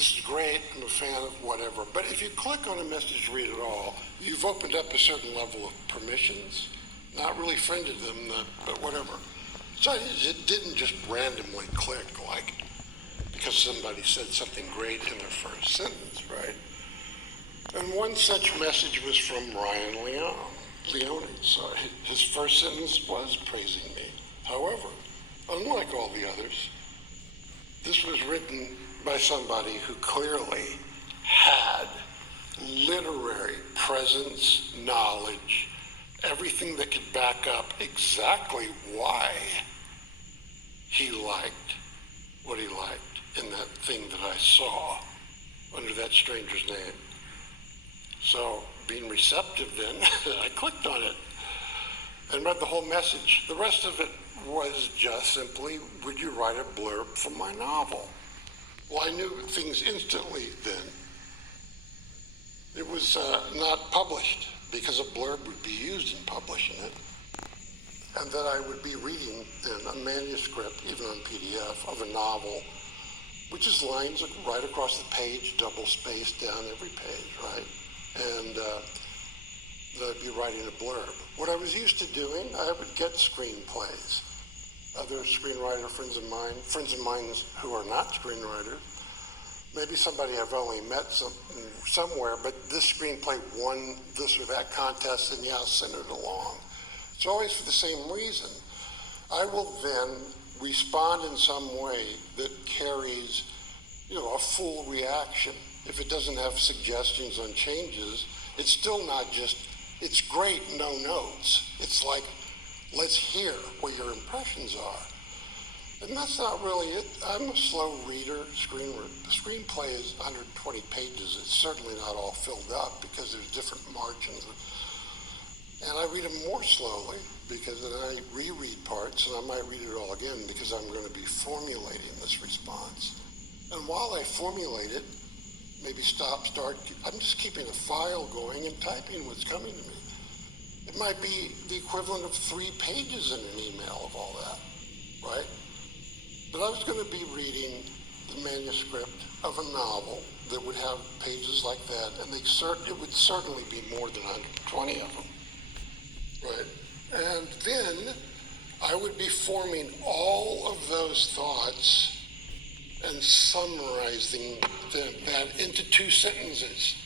this is great, I'm a fan of whatever. But if you click on a message, read it all, you've opened up a certain level of permissions, not really friended them, but whatever. So it didn't just randomly click like, because somebody said something great in their first sentence, right? And one such message was from Ryan Leone. So his first sentence was praising me. However, unlike all the others, this was written by somebody who clearly had literary presence, knowledge, everything that could back up exactly why he liked what he liked in that thing that I saw under that stranger's name. So being receptive then, I clicked on it and read the whole message. The rest of it was just simply, would you write a blurb for my novel? Well, I knew things instantly then. It was not published because a blurb would be used in publishing it, and that I would be reading then a manuscript, even on PDF, of a novel, which is lines right across the page, double spaced down every page, right? And that I'd be writing a blurb. What I was used to doing, I would get screenplays. Other screenwriter friends of mine who are not screenwriters, maybe somebody I've only met somewhere, but this screenplay won this or that contest, and yeah, I'll send it along. It's always for the same reason. I will then respond in some way that carries, a full reaction. If it doesn't have suggestions on changes, it's still not just, it's great, no notes. It's like, let's hear what your impressions are. And that's not really it. I'm a slow reader. The screenplay is 120 pages. It's certainly not all filled up because there's different margins. And I read them more slowly because then I reread parts and I might read it all again because I'm going to be formulating this response. And while I formulate it, maybe start, I'm just keeping a file going and typing what's coming to me. It might be the equivalent of 3 pages in an email of all that, right? But I was going to be reading the manuscript of a novel that would have pages like that, and it would certainly be more than 120 of them, right? And then I would be forming all of those thoughts and summarizing that into 2 sentences.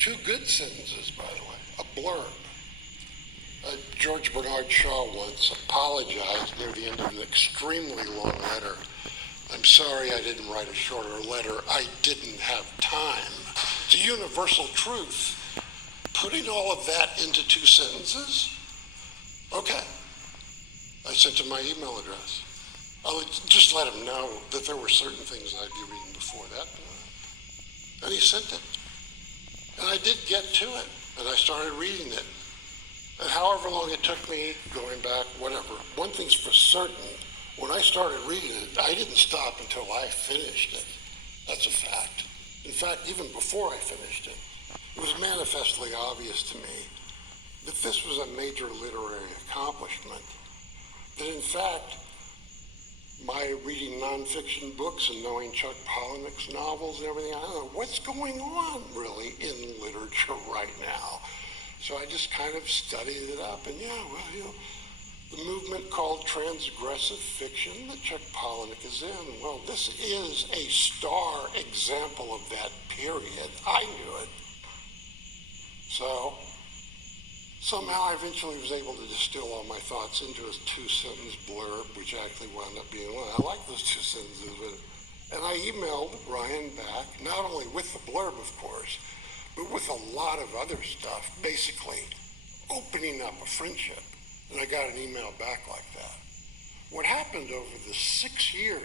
2 good sentences, by the way, a blurb. George Bernard Shaw once apologized near the end of an extremely long letter. I'm sorry I didn't write a shorter letter. I didn't have time. It's a universal truth. Putting all of that into 2 sentences? Okay. I sent him my email address. I would just let him know that there were certain things I'd be reading before that. And he sent it. And I did get to it. And I started reading it. And however long it took me, going back, whatever, one thing's for certain, when I started reading it, I didn't stop until I finished it. That's a fact. In fact, even before I finished it, it was manifestly obvious to me that this was a major literary accomplishment. That in fact, my reading nonfiction books and knowing Chuck Palahniuk's novels and everything, I don't know what's going on really in literature right now. So I just kind of studied it up, and the movement called transgressive fiction that Chuck Palahniuk is in, well, this is a star example of that period. I knew it. So somehow I eventually was able to distill all my thoughts into a 2-sentence blurb, which actually wound up being one. I like those 2 sentences. And I emailed Ryan back, not only with the blurb, of course, but with a lot of other stuff, basically opening up a friendship. And I got an email back like that. What happened over the 6 years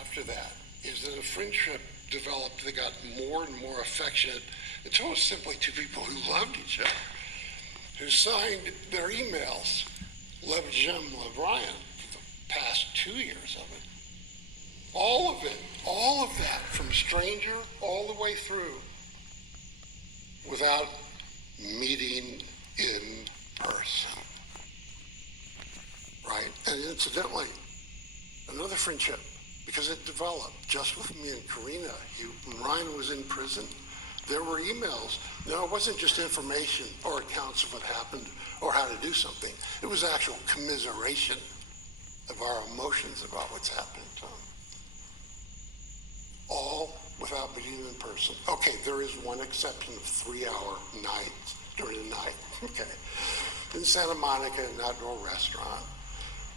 after that is that a friendship developed that got more and more affectionate until it was simply 2 people who loved each other, who signed their emails, Love Jim, Love Ryan, for the past 2 years of it. All of that, from stranger all the way through, without meeting in person, right? And incidentally, another friendship because it developed just with me and Karina. When Ryan was in prison, there were emails. No, it wasn't just information or accounts of what happened or how to do something. It was actual commiseration of our emotions about what's happening to him. All without meeting in person. Okay, there is one exception of 3-hour nights during the night, okay, in Santa Monica, in an outdoor restaurant.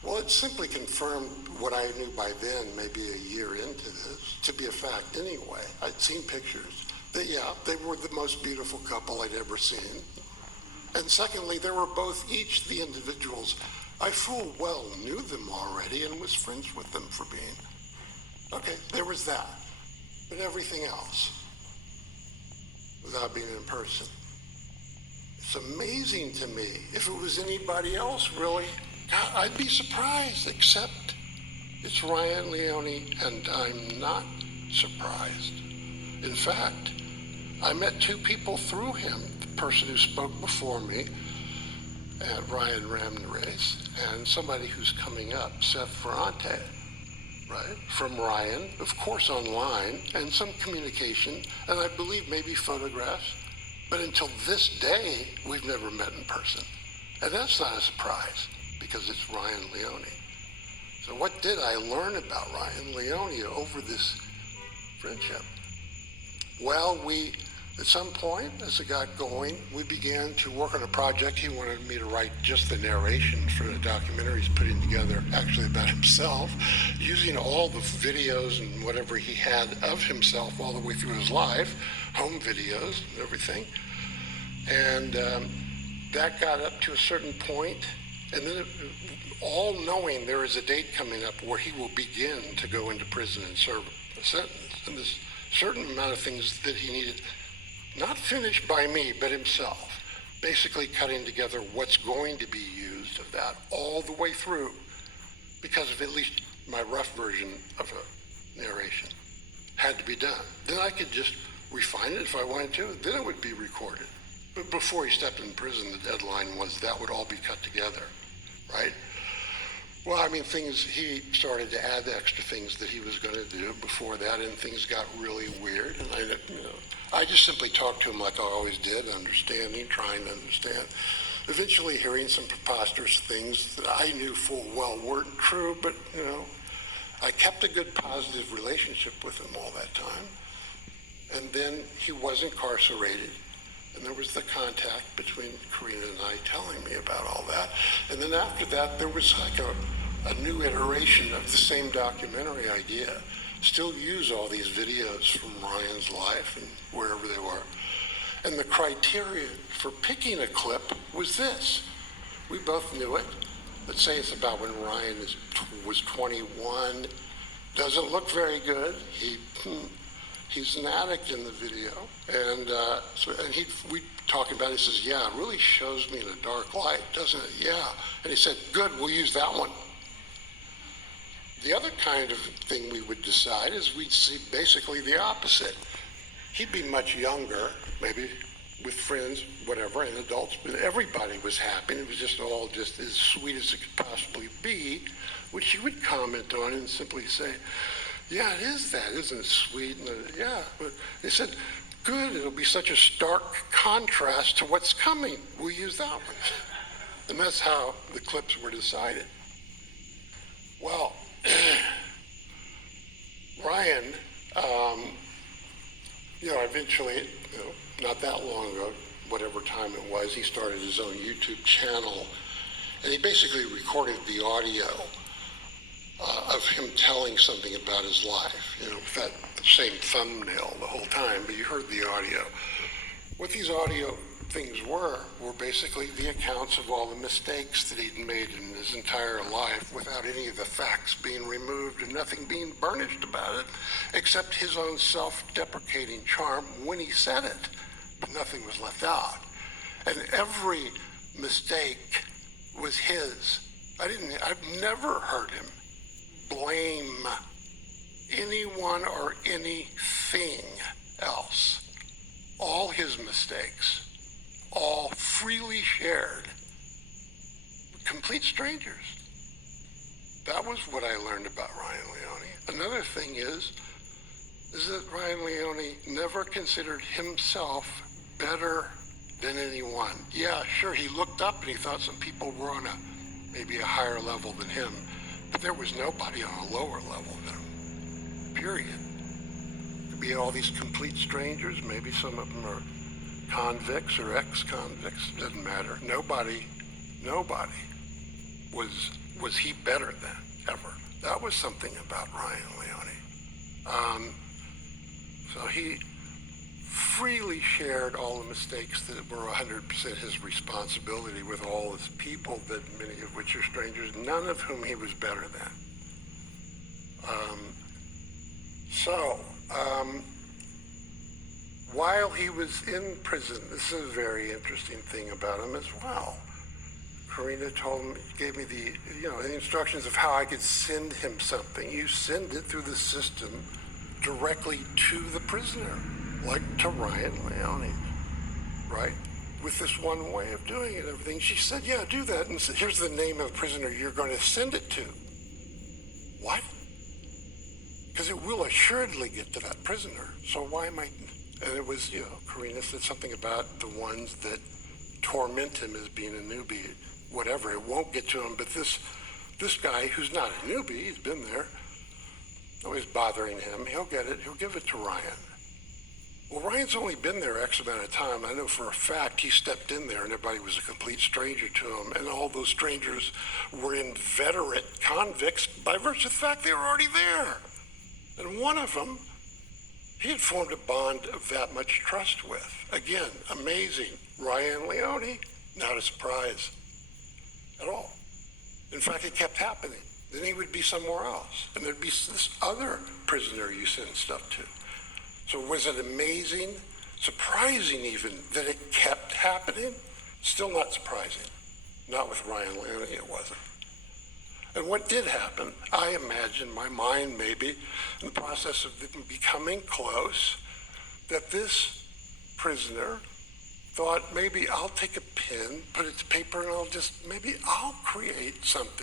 Well, it simply confirmed what I knew by then, maybe a year into this, to be a fact anyway. I'd seen pictures that, yeah, they were the most beautiful couple I'd ever seen. And secondly, they were both each the individuals. I full well knew them already and was friends with them for being. Okay, there was that. But everything else, without being in person. It's amazing to me. If it was anybody else, really, God, I'd be surprised, except it's Ryan Leone, and I'm not surprised. In fact, I met 2 people through him, the person who spoke before me, at Ryan Ramirez, and somebody who's coming up, Seth Ferrante, right, from Ryan, of course online, and some communication, and I believe maybe photographs, but until this day, we've never met in person. And that's not a surprise, because it's Ryan Leone. So what did I learn about Ryan Leone over this friendship? Well, at some point, as it got going, we began to work on a project. He wanted me to write just the narration for the documentary he's putting together, actually about himself, using all the videos and whatever he had of himself all the way through his life, home videos and everything. And that got up to a certain point, and then all knowing there is a date coming up where he will begin to go into prison and serve a sentence. And this certain amount of things that he needed, not finished by me, but himself, basically cutting together what's going to be used of that all the way through, because of at least my rough version of a narration had to be done. Then I could just refine it if I wanted to, then it would be recorded. But before he stepped in prison, the deadline was that would all be cut together, right? Well, I mean, he started to add the extra things that he was going to do before that, and things got really weird. And I just simply talked to him like I always did, understanding, trying to understand. Eventually hearing some preposterous things that I knew full well weren't true, but, I kept a good positive relationship with him all that time. And then he was incarcerated. And there was the contact between Karina and I telling me about all that. And then after that, there was like a new iteration of the same documentary idea. Still use all these videos from Ryan's life and wherever they were. And the criteria for picking a clip was this. We both knew it. Let's say it's about when Ryan was 21. Doesn't look very good. He's an addict in the video, and we talking about it. He says, "Yeah, it really shows me in a dark light, doesn't it?" Yeah, and he said, "Good, we'll use that one." The other kind of thing we would decide is we'd see basically the opposite. He'd be much younger, maybe with friends, whatever, and adults, but everybody was happy. It was just all just as sweet as it could possibly be, which he would comment on and simply say, "Yeah, it is that, isn't it sweet?" And yeah, but they said, "Good, it'll be such a stark contrast to what's coming. We'll use that one." And that's how the clips were decided. Well, Ryan, eventually, not that long ago, whatever time it was, he started his own YouTube channel, and he basically recorded the audio of him telling something about his life, with that same thumbnail the whole time, but you heard the audio. What these audio things were basically the accounts of all the mistakes that he'd made in his entire life without any of the facts being removed and nothing being burnished about it, except his own self-deprecating charm when he said it, but nothing was left out. And every mistake was his. I've never heard him blame anyone or anything else. All his mistakes, all freely shared with complete strangers. That was what I learned about Ryan Leone. another thing is that Ryan Leone never considered himself better than anyone. Yeah, sure, he looked up and he thought some people were on maybe a higher level than him, but there was nobody on a lower level than him, period. Could be all these complete strangers, maybe some of them are convicts or ex-convicts, doesn't matter. Nobody was he better than, ever. That was something about Ryan Leone. So he freely shared all the mistakes that were 100% his responsibility with all his people, that many of which are strangers, none of whom he was better than. While he was in prison, this is a very interesting thing about him as well. Karina gave me the instructions of how I could send him something. You send it through the system directly to the prisoner, like to Ryan Leone, right? With this one way of doing it, everything. She said, yeah, do that. And here's the name of the prisoner you're going to send it to. What? Because it will assuredly get to that prisoner. So why am I? And it was, Karina said something about the ones that torment him as being a newbie, whatever. It won't get to him. But this guy who's not a newbie, he's been there, always bothering him. He'll get it. He'll give it to Ryan. Well, Ryan's only been there X amount of time. I know for a fact he stepped in there and everybody was a complete stranger to him. And all those strangers were inveterate convicts by virtue of the fact they were already there. And one of them, he had formed a bond of that much trust with. Again, amazing. Ryan Leone, not a surprise at all. In fact, it kept happening. Then he would be somewhere else. And there'd be this other prisoner you send stuff to. So was it amazing, surprising even, that it kept happening? Still not surprising. Not with Ryan Leone, it wasn't. And what did happen, I imagine, my mind maybe, in the process of them becoming close, that this prisoner thought, maybe I'll take a pen, put it to paper, and I'll create something.